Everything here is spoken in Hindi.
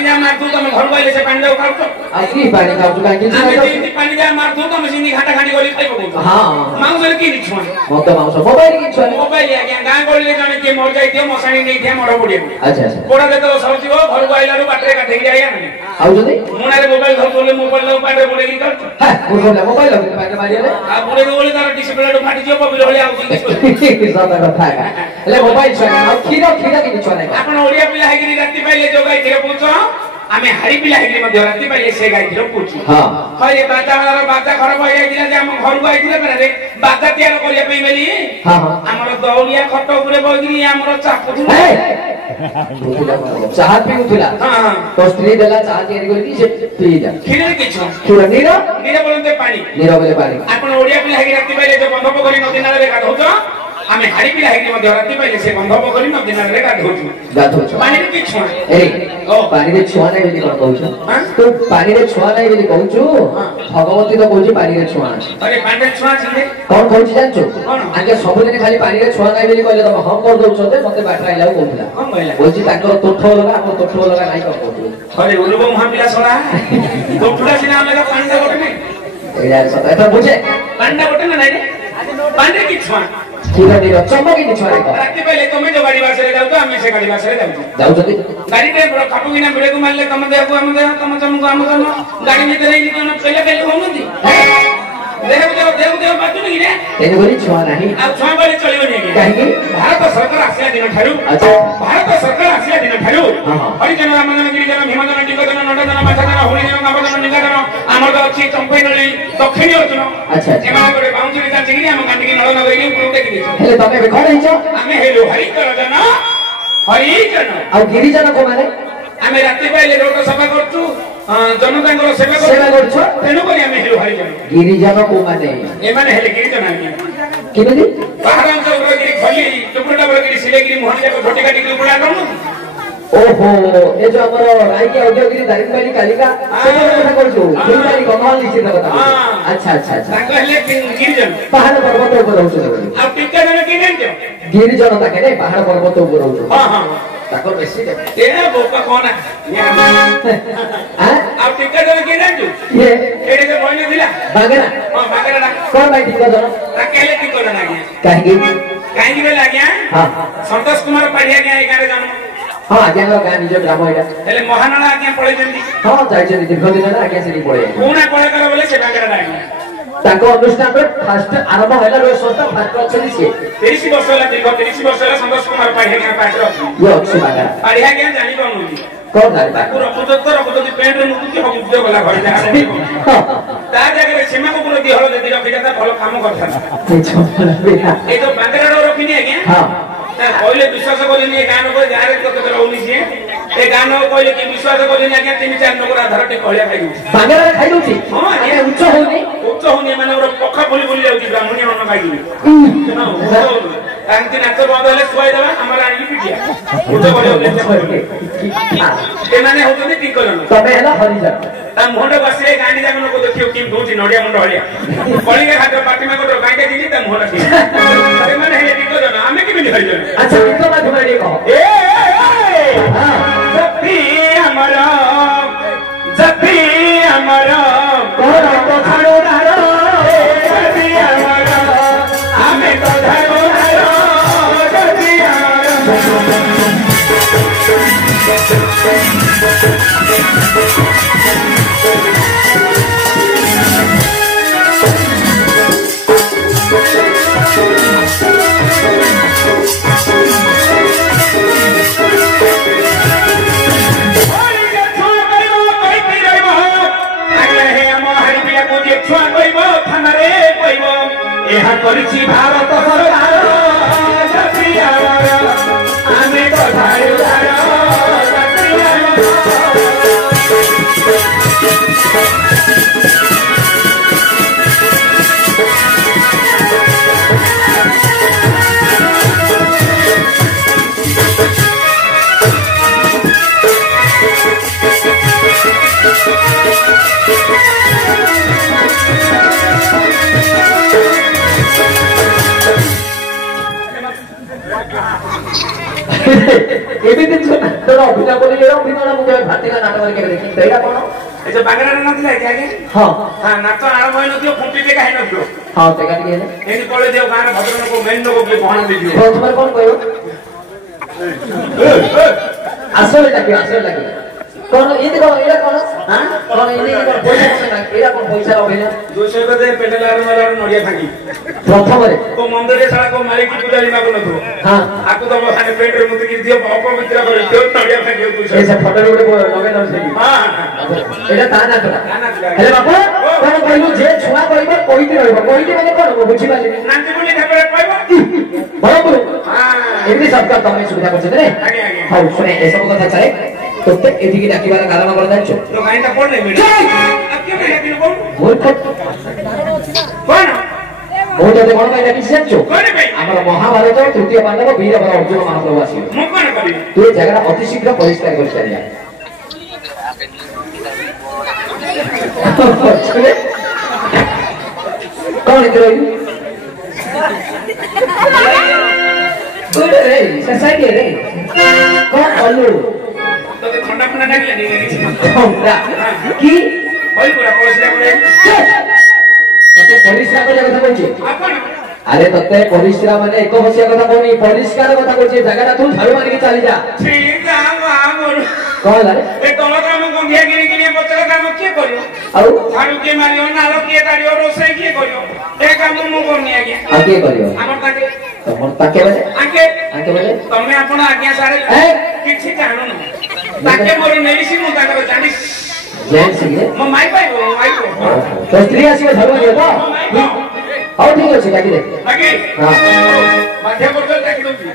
पानी जा मार तू तुम घर गइले से पानी जाऊ खाऊ तो आ की पानी खाऊ तो काहे आमे तीन पानी जा मार तू तुम सिंधी घाटा घाटी गली खाइ पकौ हां मांगले की निछुआ मत मांस मोबाइल की छुआ मोबाइल आ गया गां गली जने के मर जाई थियो मसानी नै थियो मर पड़िए अच्छा अच्छा पोड़ा दे तो सबजीव घर गइला रो बाटरे काटे जाई आने आउ जदी मुनारे मोबाइल घर बोले मोबाइल लो पाटे पड़े की कर हां मोबाइल लो पाटे मारिले आ बुरे बोले तार डिस्प्ले रो फाटी जियो पबिल होले आउ की सदा कथा ले मोबाइल छुआ आ खीरा की छुआ नै आपण ओडिया पिला हेगिरी राती पाइले जो गाई थिरे पूछो आमे हारी पिला हेगिरी मध्य राती पाइले से गाई थिरे पूछो हां हय बाजा वाला बाजा खराब होई आइला जे हम घर को आइथिले परे बाजा तैयार करिया पई मेली हां हां हमर दौड़िया खट ऊपर बगिरी हमर चापु चाह पिउथिला हां हां तो स्त्री देला चाह तैयार करती से पी जा खीरे किछो खीरा नीरा बोलते पानी नीरा बोले पानी आपण ओडिया पिला हेगिरी राती पाइले जो बंध पोखरी नदी नाले गाधौतो आमे हाड़ी पिला हेगिरी मध्य राती पाइले से बंध पोखरी नदी नाले गाधौतो पानी की छुआ ए ओ पानी रे छुआ नै बोली कहउछ तो पानी रे छुआ नै बोली कहउछ भगवती तो कहउछ पानी रे छुआ अरे पानी रे छुआ छै कोन कहउछ जानछु आगे सब दिन खाली पानी रे छुआ नै बोली कहले त हम कर दउछते मते बाटरा आइलाउ कहउला हम कहला बोलछि ताकर तोठो लगा हम तोठो लगा नै कहउछ अरे उलबो महापिला सोला तोठुला सिना हमरा पानी दा गोटे नै ए यार सता त बुझे पानी दा गोटे नै रे पानी रे की छुआ खीरा नीरा चमकी की छुआ राती पहले तुम जो गाड़ी बासरे जाउ तो हम से गाड़ी बासरे जाउ जदी गाड़ी रे बड़ काटू किना बिड़े को मारले तुम दे को हम दे तुम चमको हम गाड़ी में नहीं कि पहले पहले होनती देव बात नहीं रे तेरे बोली छुआ नहीं अब छुआ बोले चलियो नहीं काहे कि भारत सरकार आसिया दिन ठारू अच्छा भारत सरकार आसिया दिन ठारू हरिजन रामजन गिरिजन भीमजन टिकजन नडजन माछजन होलिजन गावजन निगाजन हमर तो अछि चंपई नली दक्षिणी अर्जुन अच्छा एमा करे बाउंसरी ता चिगिरी हम कांडी नळ न गइली पुरो टेकी दिस हेले तमे बे कोन हिचो आमे हेलो हरिजन आ गिरिजन को माने आमे राती पहिले रोड सफा करछु जनतांगर सेवा करछु तेनु करी आमे हेलो हरिजन गिरिजन को माने ए माने हेले गिरिजन आमे किबेदी पहाड़ अंचल गिरी खली टुकुड़ा गिरी सिलेगिरी मोहन जाको छोटी काटी टुकुड़ा करनु ओहो ए जो हमर रायकी औद्योगिक दारिंगबाड़ी कालिका से कथा करछु गिरिजन कमाल निश्चित कथा अच्छा अच्छा अच्छा तांग हेले गिरिजन पहाड़ पर्वत ऊपर रहछु आ टिका जने गिरिजन गिरिजन ताके नै पहाड़ पर्वत ऊपर रहछु हां हां ताको बेसी दे ए बोका कोना हां आ टिका जने गिरिजन ये एडे के मोइने दिला बागेरा हां बागेरा ना कोन भाई टिका जन ताकेले टिका जन आगे काहे बेला आगे हां संतोष कुमार पाढ़िया के ए गारे जन्म हां आगे गां निज ग्राम एटा हेले महानना आगे पळे जंदी हां जायचे दीर्घ दिन ना आगे सेठी पळे कोना पळे कर बोले से बागेरा आगे ताको अनुष्ठान रे फास्ट आरंभ हैला रो संस्था फास्ट अछि से 30 वर्ष होला दीर्घ 30 वर्ष होला संतोष कुमार पाढ़िया के पात्र अछि यो अछि बागेरा पाढ़िया के जानि बनुली कोन जानि बा पूरा पुजोत्तर पेंट रे मुकुति हो उद्योग होला घर जा ता जगह सीमा को पूरा दिहलो जदी रखि जाता भलो काम करथा ए तो बागेरा रो रखिनी आगे हां ता पहिले विश्वास कोलिनी गान को गारे कत रहउनी से ए गान पहिले कि विश्वास कोलिनी आगे 3-4 नंबर आधार टे कहलिया खाइ बागेरा खाइ दोछि हां आगे उच्च होनी माने और पखा बोली बोली जाउची ब्राह्मणी अन्न खाइ कांति नाच बंद हेले सुआई देबा हमरा आनी पिटिया उच्च बोले ए माने होतनी ठीक करन तबे हला हरिजन ता मोंड बसरे गांडी जामन को देखियो कि दोछि नडिया मुंड हलिया पळिगे हाथ पाटी में को गांडे दिनी ता मोंड ठीक ए माने हेले ठीक करन आमे कि बिनी हरिजन अच्छा इतो माध्यम रे कहो ए हां जपी हमरा कोरा तो छाड़ो धारो जपी हमरा आमे तो धारो धारो जपी हमरा ଏହା କରିଛି ଭାରତ ସରକାର ଜପି ଆମର ଆମେ ତ ଧାରୁ ଧାର ଜପି ଅଭିନୟ ମୁଁ କେବେ ଭାଟିକା ନାଟକରେ କେବେ ଦେଖିନି ତ ଏଇଟା କଣ ଏ ଯୋଉ ବାଙ୍ଗରାରେ ନଥିଲା କି ଆଜ୍ଞା ହଁ ହଁ ନାଟ ଆରମ୍ଭ ହେଇନଥିବ ଫୁଣ୍ଟି ଟେକା ହେଇନଥିବ ହଁ ଟେକା ଟିକେ ହେଲେ ଏମିତି ପଳେଇ ଦିଅ ଗାଁରେ ଭଦ୍ରଲୋକ ମେନ୍ ଲୋକ କିଏ ପହଣା ଦେଇଥିବ ପ୍ରଥମେ କଣ କହିବ আসলে লাগে কোন এতে কোন এরা কোন হ্যাঁ কোন এনে কোন পয়সা কোন না এরা কোন পয়সা হবে না 200 কে দে পেটলার মালার নড়িয়া ভাঙি প্রথমে কো মন্দিরে ছাড়া কো মালিক পূজারি মাগো নথো হ্যাঁ আকু তো বসানে পেটরে মুতি কি দিও অপবিত্র করে দিও নড়িয়া ভাঙি পয়সা এই সব ফটো উপরে লগে দাও সেই হ্যাঁ এটা তা না তোরা না হেলে বাপু কোন কইলু যে ছুয়া কইব কইতে রইব কইতে মানে কোন বুঝি পালি নান্তি বলি ঠাকুরে কইব বাপু হ্যাঁ এমনি সবকা তুমি সুবিধা করছ রে আগে আগে হ্যাঁ শুনে এসব কথা চাই তোতে এদিকে ডাকিবার কারণ করে জানছো তো গাইটা পড় নাই মিলে আকি না হেবিন কোন মূর্খ কোন ମୁଁ ତତେ କଣ ପାଇଁ ଡାକିଛି ଜାଣିଛୁ কোন ভাই ଆମର ମହାଭାରତ ତୃତୀୟ ପାଣ୍ଡବ ବୀରବର ଅର୍ଜୁନ ମହାପ୍ରଭୁ ଆସିବେ ମୁଁ কোন করি ତୁ ଏ ଜାଗାଟା ଅତି ଶୀଘ୍ର ପରିଷ୍କାର କରିସାରିବା କଣ ଏତେ ରହିଲୁ କୋଉଠି ରେ ସୋସାଇଟି ରେ କଣ କଲୁ তোকে ঠান্ডা ঠান্ডা ডাকলে নি ଥଣ୍ଡା କି ওই পুরা পয়সা করে ତତେ ପରିଷ୍କାର କରିବା କଥା କହୁଛି আপন আরে ততে পরিষ্কার মানে এক বসিয়া কথা কোনি পরিষ্কার কথা কইছে জায়গাটা তুই ঝাড়ু মারিকে চালি যা ঠিক আছে আমর কল আরে এ তল কাম গন্ধিয়া গিরি গিরি পচলা কাম কি করিও আউ ঝাড়ু কে মারিও নালো কে তাড়িও রোষাই কি করিও এ কাম মু করনি আজ্ঞা আর কে করিও আমার তাকে তমন তাকে বলে আগে আকে বলে তুমি আপন আজ্ঞা সারে কিছু জানো না তাকে মোর মেডিসিন মু তাকে জানিস জেন সিগে মো মাই পাইবো মাই কো তো স্ত্রী আসিবে ঝাড়ু মারিও তো হଉ ଠିକ ଅଛି ଡାକି ଦେ আগে হ্যাঁ মাথা পড়তে ডাকি দউছি